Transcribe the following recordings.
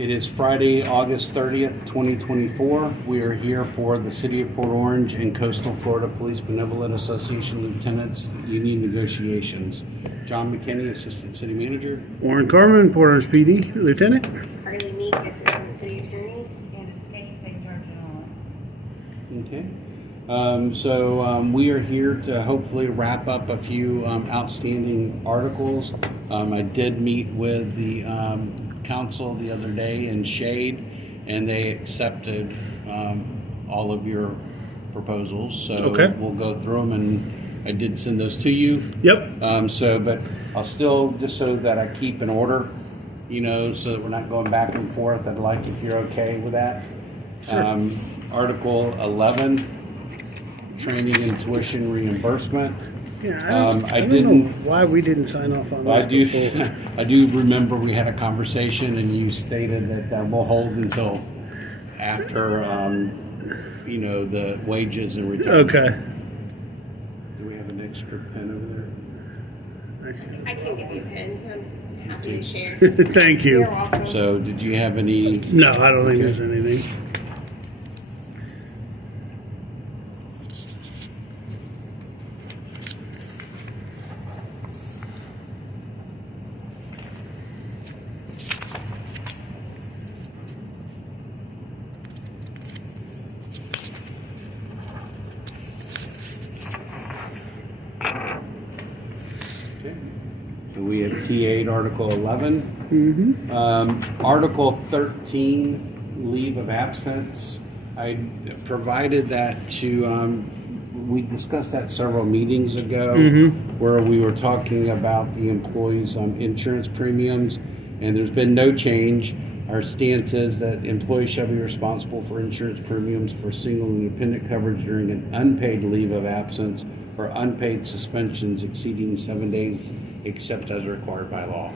It is Friday, August 30th, 2024. We are here for the City of Port Orange and Coastal Florida Police Benevolent Association Lieutenants Union Negotiations. John McKinney, Assistant City Manager. Warren Carmen, Port Orange PD Lieutenant. Harley Meek, Assistant City Attorney. And State St. George General. Okay. We are here to hopefully wrap up a few outstanding articles. I did meet with the council the other day in Shade, and they accepted all of your proposals. So Okay. we'll go through them, and I did send those to you. Yep. But I'll still, just so that I keep in order, so that we're not going back and forth, I'd like, if you're okay with that. Sure. Article 11, training and tuition reimbursement. Yeah, I don't didn't- know why we didn't sign off on I this do, before. I do remember we had a conversation, and you stated that we'll hold until after, the wages and retirement. Okay. Do we have an extra pen over I can give you a pen. I'm happy to share. Thank you. You're welcome. there? So did you have any? No, I don't think there's anything. Okay. So we have T8, Article 11. Article 13, leave of absence. I provided that to, we discussed that several meetings ago, where we were talking about the employees' insurance premiums, and there's been no change. Our stance is that employees shall be responsible for insurance premiums for single and independent coverage during an unpaid leave of absence or unpaid suspensions exceeding 7 days, except as required by law.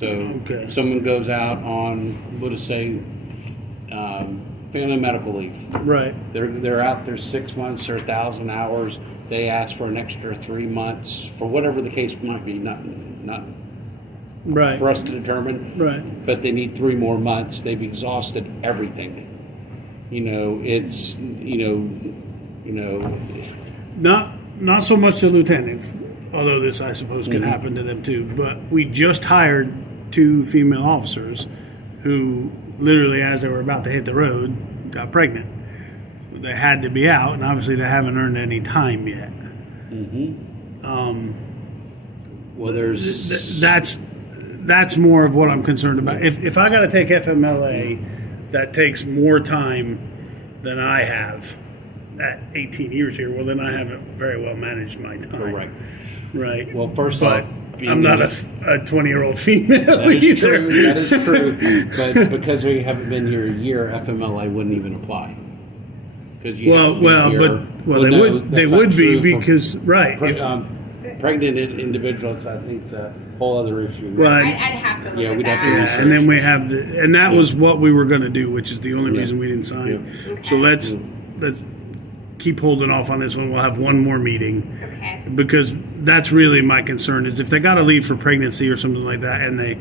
So Okay. someone goes out on, what to say, family medical leave. Right. They're out there 6 months or 1,000 hours. They ask for an extra 3 months for whatever the case might be, not Right. for us to determine. Right. But they need 3 more months. They've exhausted everything. Not so much the lieutenants, although this I suppose could happen to them too. But we just hired 2 female officers who literally, as they were about to hit the road, got pregnant. They had to be out, and obviously they haven't earned any time yet. Well, there's That's more of what I'm concerned about. If I got to take FMLA, that takes more time than I have at 18 years here. Well, then I haven't very well managed my time. correct. Right. Well, first But off, I'm not a 20-year-old female that is either. true. That is true. But because we haven't been here a year, FMLA wouldn't even apply. Because you have to be here. They that's not would be true for because right. pregnant individuals, I think, is a whole other issue. Well, I'd have to look Yeah, at we'd have that. to yeah, and then we have and that was what we were going to do, which is the only Yeah. reason we didn't sign. Yeah. So let's keep holding off on this one. We'll have one more meeting. Okay. Because that's really my concern is if they got to leave for pregnancy or something like that, and they,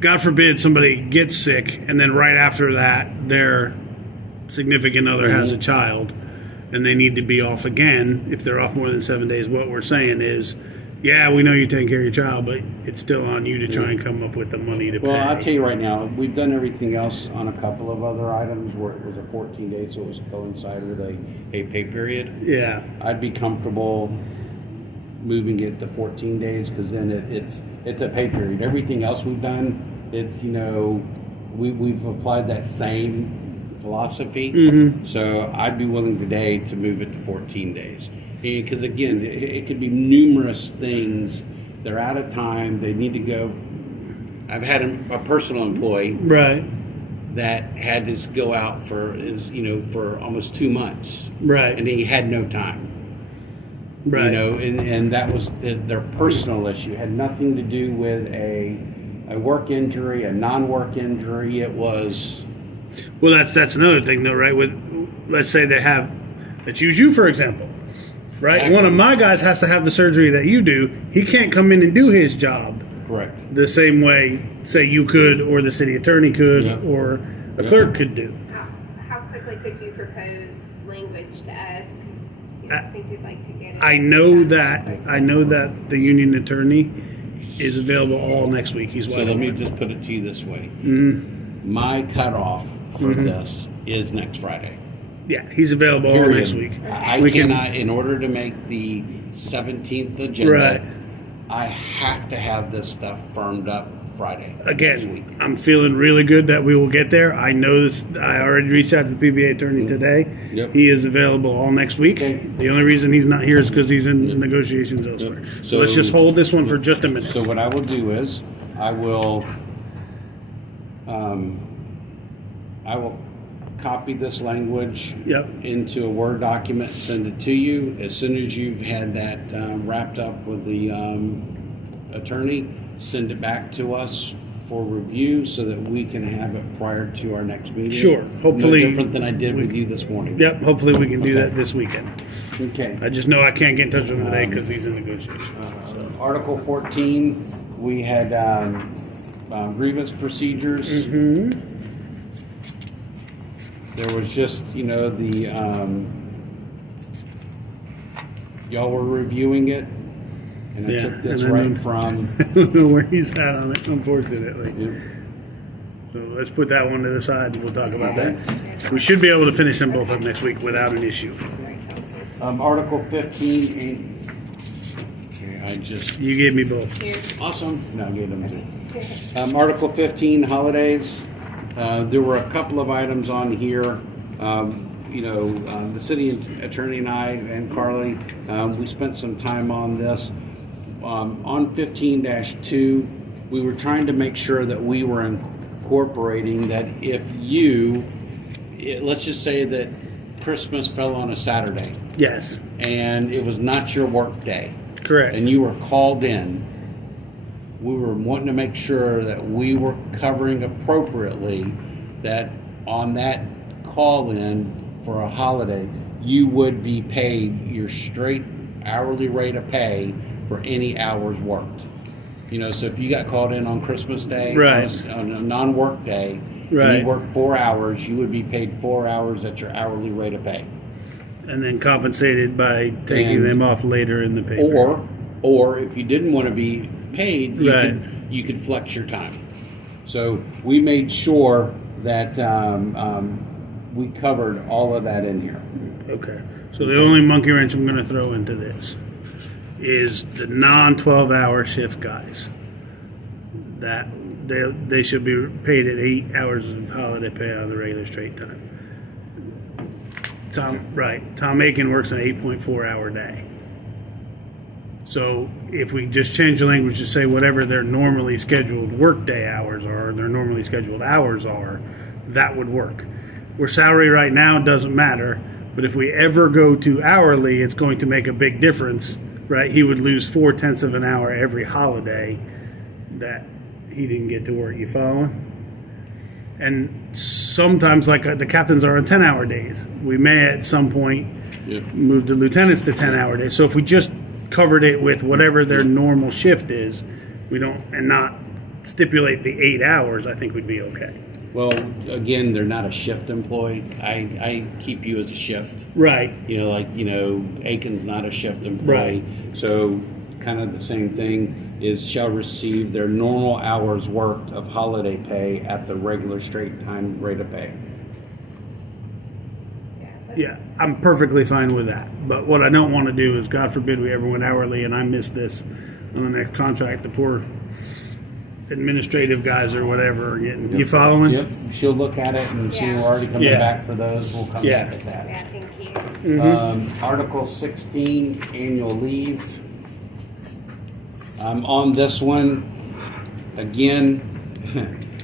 God forbid, somebody gets sick, and then right after that, their significant other has a child, and they need to be off again. If they're off more than 7 days, what we're saying is, yeah, we know you're taking care of your child, but it's still on you to try and come up with the money to pay. Well, I'll tell you right now, we've done everything else on a couple of other items where it was a 14 days, so it was coincided with a pay period. Yeah. I'd be comfortable moving it to 14 days because then it's a pay period. Everything else we've done, it's we've applied that same philosophy. So I'd be willing today to move it to 14 days. Because again, it could be numerous things. They're out of time. They need to go. I've had a personal employee Right. that had to go out for almost 2 months, Right. and he had no time. Right. And that was their personal issue. It had nothing to do with a work injury, a non-work injury. It was. Well, that's another thing, though, right? With let's say let's use you for example, right? Exactly. One of my guys has to have the surgery that you do. He can't come in and do his job Correct. The same way, say you could, or the city attorney could, Yep. or a Yep. clerk could do. How quickly could you propose language to us? I think we'd like to get it. I know that the union attorney is available all next week. He's So wide let me open. just put it to you this way. Mhm. My cutoff for this is next Friday. Yeah, he's available all Period. next week. I We can- cannot, in order to make the 17th agenda, Right. I have to have this stuff firmed up Friday. next Again, week. I'm feeling really good that we will get there. I know this. I already reached out to the PBA attorney today. Yep. He is available all next week. Okay. The only reason he's not here is because he's in negotiations elsewhere. So So- let's just hold this one for just a minute. So what I will do is, I will copy this language Yep. into a Word document, send it to you. As soon as you've had that wrapped up with the attorney, send it back to us for review so that we can have it prior to our next meeting. Sure. Hopefully- No different than I did with you this morning. Yep. Hopefully we can do that this weekend. Okay. I just know I can't get in touch with him today because he's in negotiations. So. Article 14, we had grievance procedures. Mhm. There was just, y'all were reviewing it, and I Yeah, took this and then- right from, I don't know where he's at on it, unfortunately. yeah, So let's put that one to the side and we'll talk about that. We should be able to finish them both up next week without an issue. Article 15, okay, I just, You gave me both. Here. awesome, no, I gave them two. Article 15, holidays. There were a couple of items on here. The city attorney and I and Carly, we spent some time on this. On 15-2, we were trying to make sure that we were incorporating that if let's just say that Christmas fell on a Saturday Yes, and it was not your work day, correct. and you were called in, we were wanting to make sure that we were covering appropriately that on that call-in for a holiday, you would be paid your straight hourly rate of pay for any hours worked. So if you got called in on Christmas Day, Right. on a non-work day, and Right. you worked 4 hours, you would be paid 4 hours at your hourly rate of pay. And then compensated by taking And- them off later in the paper. Or if you didn't want to be paid, Right. you could flex your time. So we made sure that we covered all of that in here. Okay. So the only monkey wrench I'm going to throw into this is the non-12-hour shift guys. That they should be paid at 8 hours of holiday pay on the regular straight time. Tom Aiken works an 8.4-hour day. So if we just change the language to say whatever their normally scheduled workday hours are, their normally scheduled hours are, that would work. Where salary right now doesn't matter, but if we ever go to hourly, it's going to make a big difference, right? He would lose 0.4 of an hour every holiday that he didn't get to work. You following? And sometimes, like the captains are on 10-hour days. We may at some point move the lieutenants to 10-hour days. So if we just covered it with whatever their normal shift is, and not stipulate the 8 hours, I think we'd be okay. Well, again, they're not a shift employee. I keep you as a shift. Right. Aiken's not a shift employee. Right. So kind of the same thing is shall receive their normal hours worked of holiday pay at the regular straight time rate of pay. Yeah, I'm perfectly fine with that. But what I don't want to do is, God forbid, we ever went hourly and I miss this on the next contract. The poor administrative guys or whatever are getting. You following? Yep. She'll look at it and see we're already coming Yeah. back for those. We'll come Yeah. back at that. Yeah, thank you. Article 16, annual leave. On this one, again,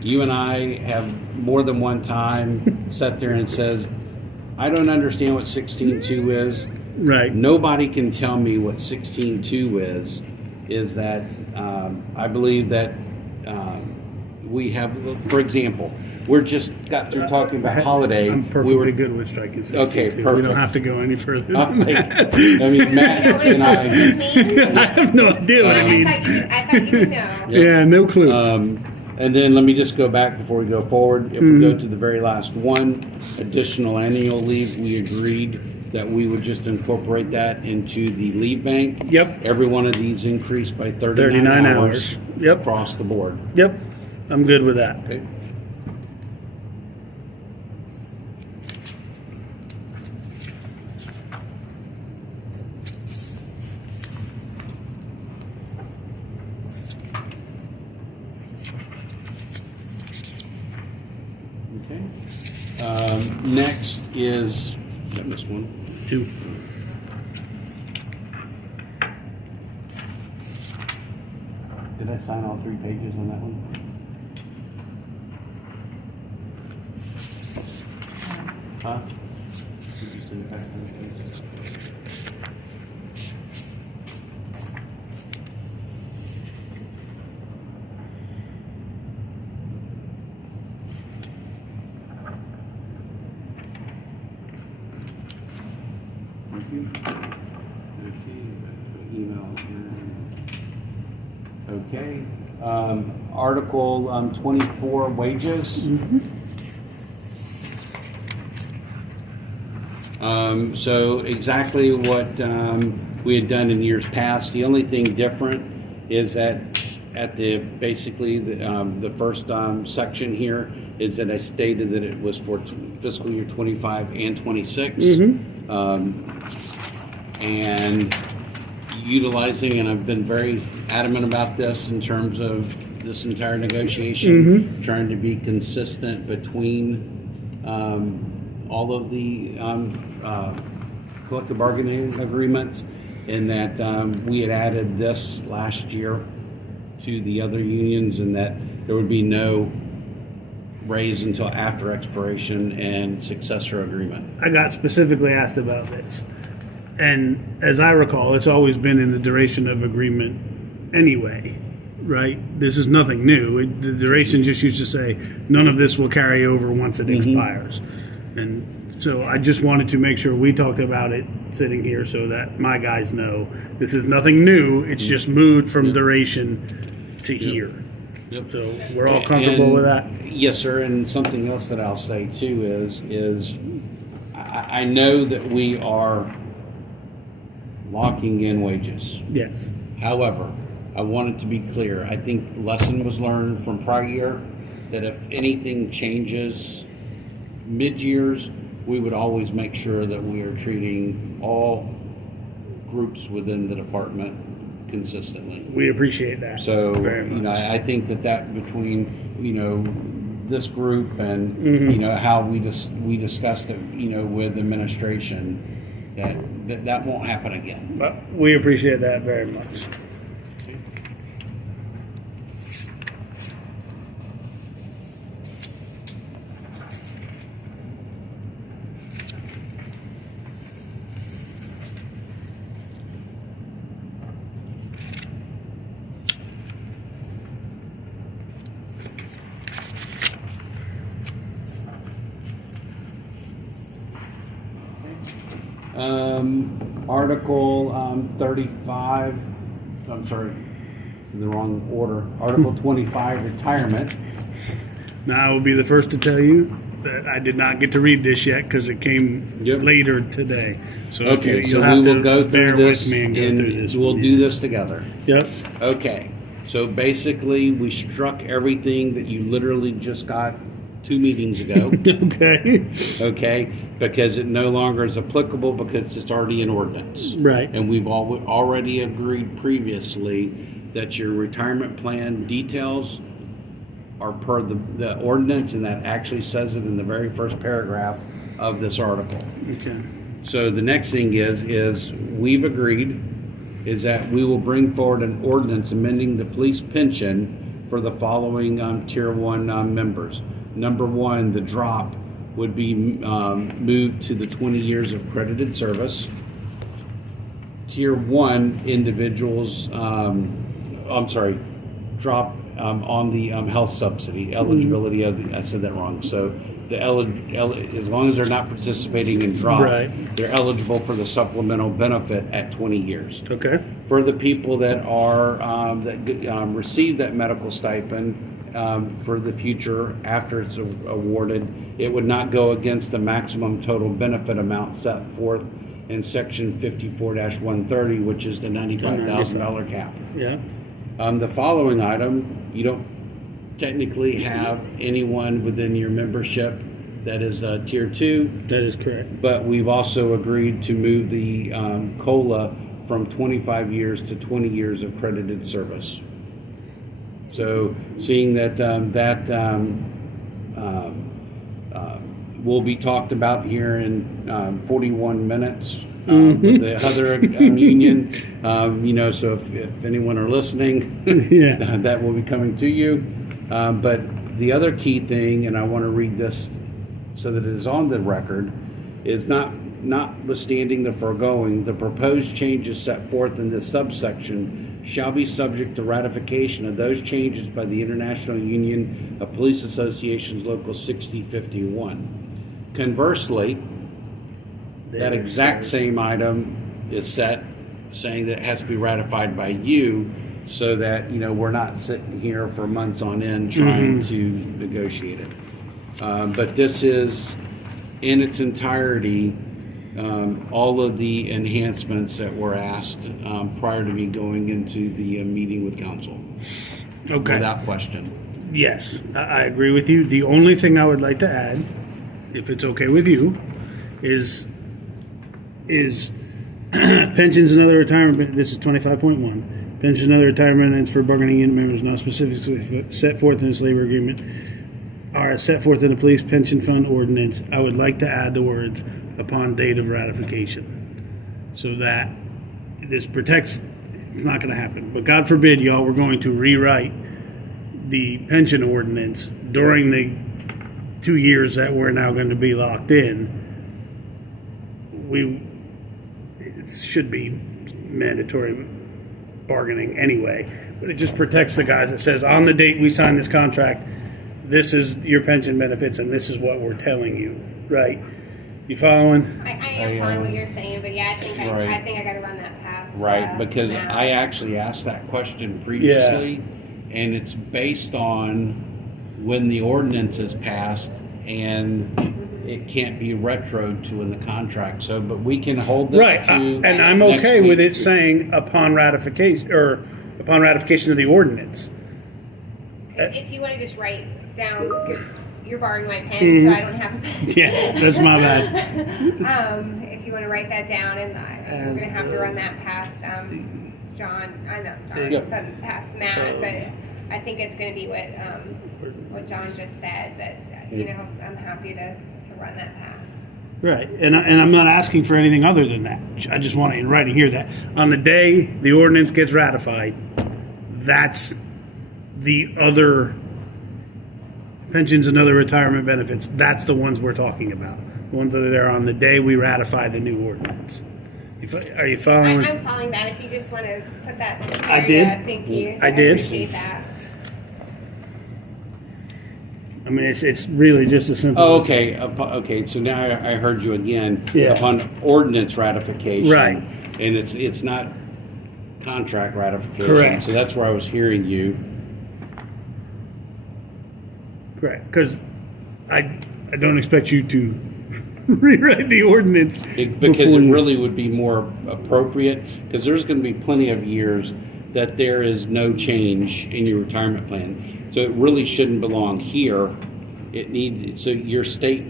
you and I have more than one time sat there and says, I don't understand what 16.2 is. Right. Nobody can tell me what 16.2 is that I believe that we have, for example, we're just got through talking about holiday. I'm We perfectly were good with striking 60 Okay, too. We perfect. don't have to go any further I than that. mean, Matt You know what and it means? I have no idea what it I means. thought you would know. Yeah, no clue. And then let me just go back before we go forward. If we go to the very last one, additional annual leave, we agreed that we would just incorporate that into the leave bank. Yep. Every one of these increased by 39 hours. Yep. Across the board. Yep, I'm good with that. Okay. Okay. Next is, I missed one. 2. Did I sign all 3 pages on that one? Huh? Did you send it back to me, please? Thank you. Email here. Okay. Article 24, wages. So exactly what we had done in years past. The only thing different is that at the basically the first section here is that I stated that it was for fiscal year 25 and 26. And utilizing, and I've been very adamant about this in terms of this entire negotiation, trying to be consistent between all of the collective bargaining agreements, in that we had added this last year to the other unions, and that there would be no raise until after expiration and successor agreement. I got specifically asked about this. And as I recall, it's always been in the duration of agreement anyway, right? This is nothing new. The duration just used to say none of this will carry over once it expires. And so I just wanted to make sure we talked about it sitting here so that my guys know this is nothing new. It's just moved from duration to here. Yep. So we're all comfortable with that? Yes, sir. And something else that I'll say too is I know that we are locking in wages. Yes. However, I want it to be clear. I think lesson was learned from prior year that if anything changes mid-years, we would always make sure that we are treating all groups within the department consistently. We appreciate that. So, very much. I think that between, this group and, how we discussed it, with administration, that won't happen again. But we appreciate that very much. Article 35, I'm sorry, it's in the wrong order. Article 25, retirement. Now, I will be the first to tell you that I did not get to read this yet because it came later today. So Okay, you'll so have we to will go bear through with this me and go through this. we'll with do you. this together. Yep. Okay, so basically we struck everything that you literally just got 2 meetings ago. Okay. Okay, because it no longer is applicable because it's already an ordinance. Right. And we've already agreed previously that your retirement plan details are per the ordinance, and that actually says it in the very first paragraph of this article. Okay. So the next thing is we've agreed is that we will bring forward an ordinance amending the police pension for the following Tier 1 members. Number 1, the drop would be moved to the 20 years of credited service. Tier 1 individuals, drop on the health subsidy eligibility of the, I said that wrong. So as long as they're not participating in drop, Right. they're eligible for the supplemental benefit at 20 years. Okay. For the people that are receive that medical stipend for the future after it's awarded, it would not go against the maximum total benefit amount set forth in section 54-130, which is the $95,000 cap. Yeah. The following item, you don't technically have anyone within your membership that is tier 2, That is correct. but we've also agreed to move the COLA from 25 years to 20 years of credited service. So seeing that will be talked about here in 41 minutes with the other union. So if anyone are listening, Yeah. that will be coming to you. But the other key thing, and I want to read this so that it is on the record, is notwithstanding the foregoing, the proposed changes set forth in this subsection shall be subject to ratification of those changes by the International Union of Police Associations Local 6051. Conversely, that exact same item is set saying that it has to be ratified by you, so that we're not sitting here for months on end trying to negotiate it. But this is in its entirety all of the enhancements that were asked prior to me going into the meeting with council. Okay. Without question. Yes, I agree with you. The only thing I would like to add, if it's okay with you, is pensions and other retirement. This is 25.1. Pensions and other retirement benefits for bargaining unit members not specifically set forth in this labor agreement are set forth in the police pension fund ordinance. I would like to add the words upon date of ratification, so that this protects. It's not going to happen, but God forbid, y'all, we're going to rewrite the pension ordinance during the 2 years that we're now going to be locked in. It should be mandatory bargaining anyway, but it just protects the guys. It says on the date we sign this contract, this is your pension benefits and this is what we're telling you, right? You following? I am following what you're saying, but yeah, I think Right. I think I got to run that past. Right, because Matt. I actually asked that question previously, and it's based on when the ordinance is passed, and it can't be retroed to in the contract. So, but we can hold this Right, to and I'm next okay with week. it saying upon ratification of the ordinance. If you want to just write down, because you're borrowing my pen, so I don't have a pen. Yes, that's my bad. If you want to write that down, and we're going to have to run that past John. I know John, Yep. past Matt, but I think it's going to be what John just said. But I'm happy to run that past. Right, and I'm not asking for anything other than that. I just want it in writing here that on the day the ordinance gets ratified, that's the other pensions and other retirement benefits. That's the ones we're talking about. The ones that are there on the day we ratify the new ordinance. Are you following? I'm following that. If you just want to put that in the I area, did. thank you. I did. Appreciate that. I mean, it's really just a simple. Oh, okay. Okay. So now I heard you again. Yeah. Upon ordinance ratification. Right. And it's not contract ratification. Correct. So that's where I was hearing you. Correct, because I don't expect you to rewrite the ordinance Because before it you- really would be more appropriate, because there's going to be plenty of years that there is no change in your retirement plan. So it really shouldn't belong here. It needs, so your state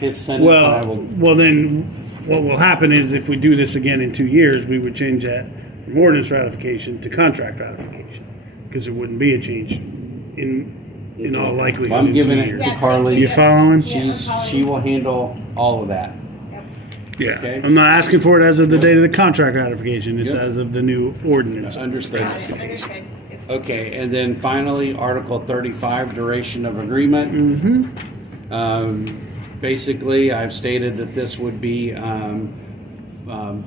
hits sentence, and I will. Well, then what will happen is if we do this again in 2 years, we would change that from ordinance ratification to contract ratification, because there wouldn't be a change in all likelihood. I'm in giving 2 it years. to Carly. You following? Yeah. She will handle all of that. Yeah, Okay. I'm not asking for it as of the date of the contract ratification. It's Yep. as of the new ordinance. Understood. Got it. Understood. Okay, and then finally, Article 35, duration of agreement. Basically, I've stated that this would be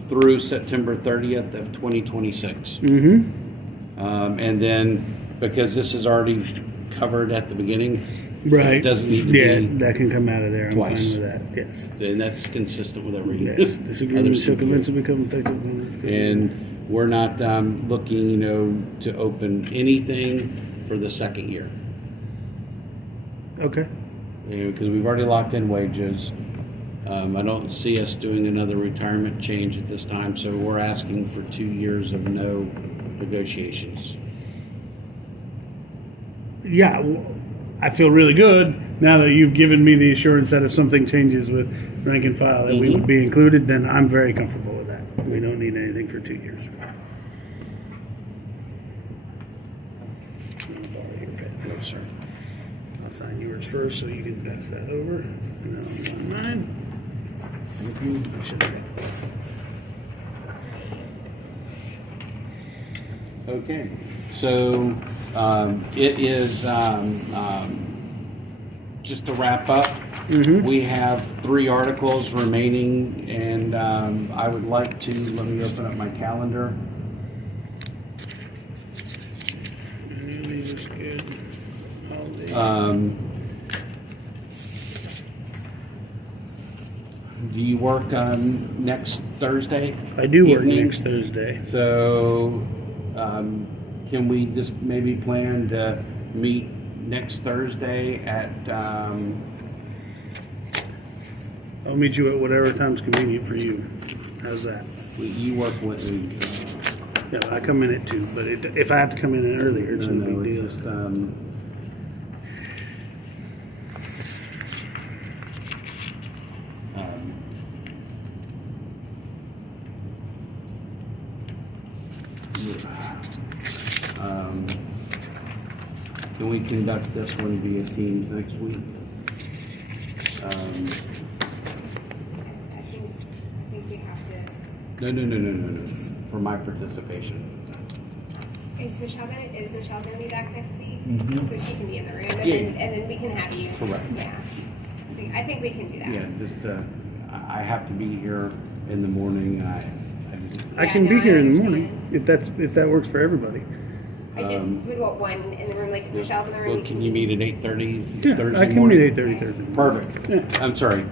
through September 30th of 2026. And then because this is already covered at the beginning. Right. It doesn't need to Yeah, be, that can come out of there. I'm twice. fine with that. Yes. and that's consistent with every Yes. This other agreement shall CPA. commence to become effective. And we're not looking, to open anything for the second year. Okay. Because we've already locked in wages. I don't see us doing another retirement change at this time, so we're asking for 2 years of no negotiations. Yeah, I feel really good now that you've given me the assurance that if something changes with rank and file that we would be included, then I'm very comfortable with that. We don't need anything for 2 years. No, sir. I'll sign yours first so you can pass that over. And then I'll sign mine. Thank you. I should have- Okay, so it is just to wrap up. We have 3 articles remaining, and I would like to, let me open up my calendar. Leave is good. Holidays. Do you work next Thursday? I do work evening? next Thursday. So, can we just maybe plan to meet next Thursday at, I'll meet you at whatever time's convenient for you. How's that? you work with, Yeah, I come in at 2, but if I have to come in earlier, it's no big deal. it's just, can we conduct this one via Teams next week? I think we have to. No, for my participation. Is Michelle gonna be back next week? Mhm. So she can be in the room, and, Yeah. then we can have you. Correct. Yeah. I think we can do that. Yeah, just, I have to be here in the morning, I just, I Yeah, can no, be I here in the understand. morning if that works for everybody. I just would want one in the room, like if Michelle's in the room. well, we can you meet at 8:30 Yeah, Thursday I can morning? meet 8:30 Thursday. Perfect. Yeah. I'm sorry.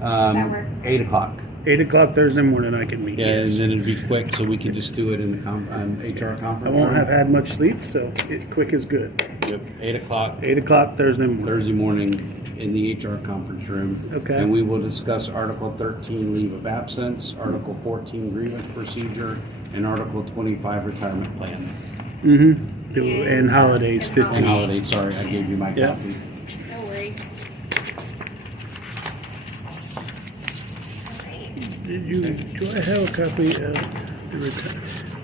That works. 8 o'clock. 8 o'clock Thursday morning I can meet. Yeah, and Yes. then it'd be quick, so we could just do it in the HR conference. I won't room. have had much sleep, so quick is good. Yep, 8 o'clock 8 o'clock Thursday morning. Thursday morning in the HR conference room. Okay. And we will discuss Article 13, leave of absence, Article 14, grievance procedure, and Article 25, retirement plan. Mm-hmm. And holidays, And 15. And holidays, sorry, I gave you my Yeah. copy. No worries. Do I have a copy of the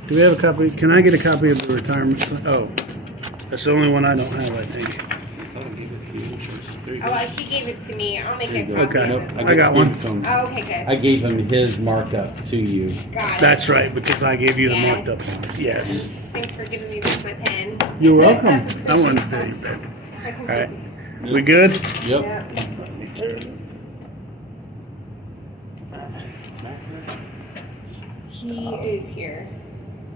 do we have a copy? Can I get a copy of the retirement? Oh, that's the only one I don't have, I think. Oh, she gave it to me. I'll make There a you copy. go. Okay. Nope, I just got gave one. it to him. Oh, okay, good. I gave him his markup to you. Got it. That's right, because I gave you the Yeah. marked up one. Yes. Thanks for giving me back my pen. You're welcome. I wanted to tell you that. All right. We good? Yep. Yeah. He is here.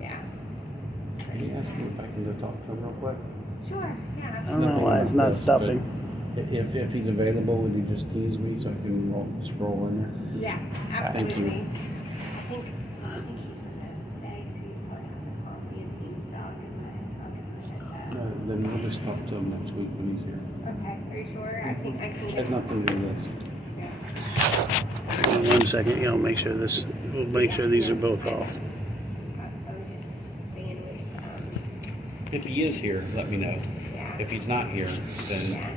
Yeah. Can you ask him if I can go talk to him real quick? Sure. Yeah. I don't know why it's not stopping. If he's available, would you just tease me so I can scroll in there? Yeah. Thank you. Absolutely. I think he's remote today, so he probably has to call me and Teams dog and No, then we'll just talk to him next week when he's here. Okay. Are you sure? I think I can. It has nothing to do with this. Hang on 1 second. Yeah, I'll make sure we'll make sure these are both off. I was just saying with, If he is here, let me know. yeah. If he's not here, then Yeah.